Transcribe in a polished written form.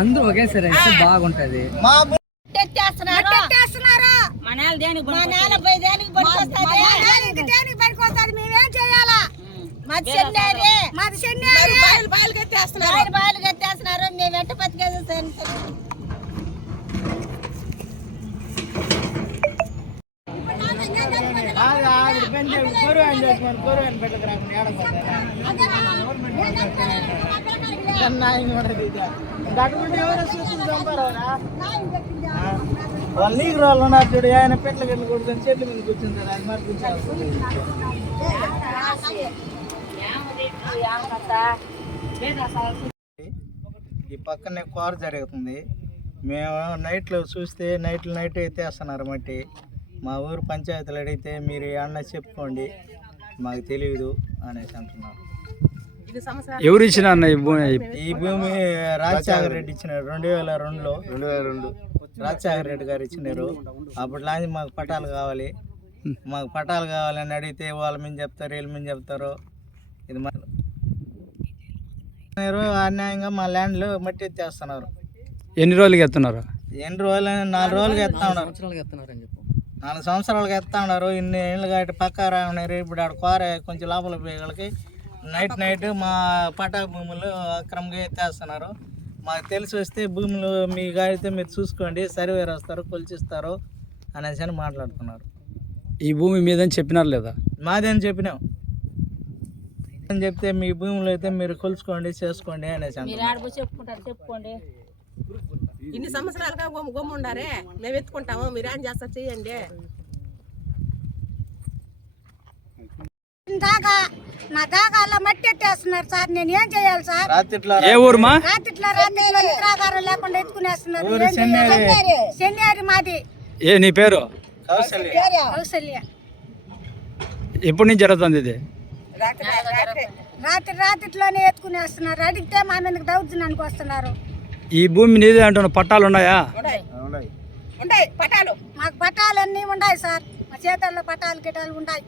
అందరూ ఒకేసారి బాగుంటది. మేమేం చేయాలా? బయలు కట్టేస్తున్నారు. మేము ఎట్ట బతికేది సార్? వాళ్ళు నీకు రోజులు ఉన్నారు చూడు, ఆయన పెట్ల గట్లు కొడుతుంది, చెట్ల మీద కూర్చుంటారు. ఆయన మరి ఈ పక్కనే కారు జరుగుతుంది. మేము నైట్లో చూస్తే నైట్ ఎత్తేస్తున్నారు మట్టి. మా ఊరు పంచాయతీలు అడిగితే మీరు అన్న చెప్పుకోండి, మాకు తెలియదు అనేసి అంటున్నారు. ఎవరు ఇచ్చిన ఈ భూమి రాజశేఖర రెడ్డి ఇచ్చినారు 2002లో. రాజశేఖర రెడ్డి గారు ఇచ్చినారు. అప్పుడు లాంటి మాకు పట్టాలు కావాలని అడిగితే వాళ్ళ మీద చెప్తారు, వీళ్ళ మీద చెప్తారు. ఇది అన్యాయంగా మా ల్యాండ్లో మట్టి ఎత్తేస్తున్నారు. ఎన్ని రోజులకి ఎత్తున్నారు? 4 రోజులకి ఎత్తా ఉన్నారు. 4 సంవత్సరాలకి ఎత్తా ఉన్నారు. ఇన్ని ఏళ్ళు కాబట్టి పక్కా రాన్నారు. ఇప్పుడు ఆడ కోర కొంచెం లోపల పోయేళ్ళకి నైట్ మా పటా భూములు అక్రమంగా ఎత్తేస్తున్నారు. మాకు తెలిసి వస్తే భూములు మీ గాడితే మీరు చూసుకోండి, సర్వేర్ వస్తారు, కొలిచిస్తారు అనేసి అని మాట్లాడుతున్నారు. ఈ భూమి మీదని చెప్పినారు లేదా? మాదని చెప్పినాం. అని చెప్తే మీ భూములు అయితే మీరు కొలుచుకోండి, చేసుకోండి అనేసి చెప్పుకోండి. ఇన్ని సంవత్సరాలుగా గమ్ము ఉండారే, మేము ఎత్తుకుంటాము, మీరు ఏం చేస్తారు చెయ్యండి. నా దాగాలో మట్టి ఎట్టేస్తున్నారు సార్. నేను ఏం చేయాలి సార్? ఏ ఊరుమా? రాత్రిలో లేకుండా ఎత్తుకునేస్తున్నారు. శనివారి మాది. ఏ నీ పేరు? కౌసల్య. ఎప్పటి నుంచి జరుగుతుంది ఇది? రాత్రిలోనే ఎత్తుకునేస్తున్నారు. అడిగితే మా మీదకి దౌర్జన్యానికి వస్తున్నారు. ఈ భూమి నీదే అంటున్న పట్టాలు ఉన్నాయా? పట్టాలు మాకు పట్టాలు అన్నీ ఉన్నాయి సార్. మా చేతుల్లో పట్టాలు గిటాలు ఉన్నాయి.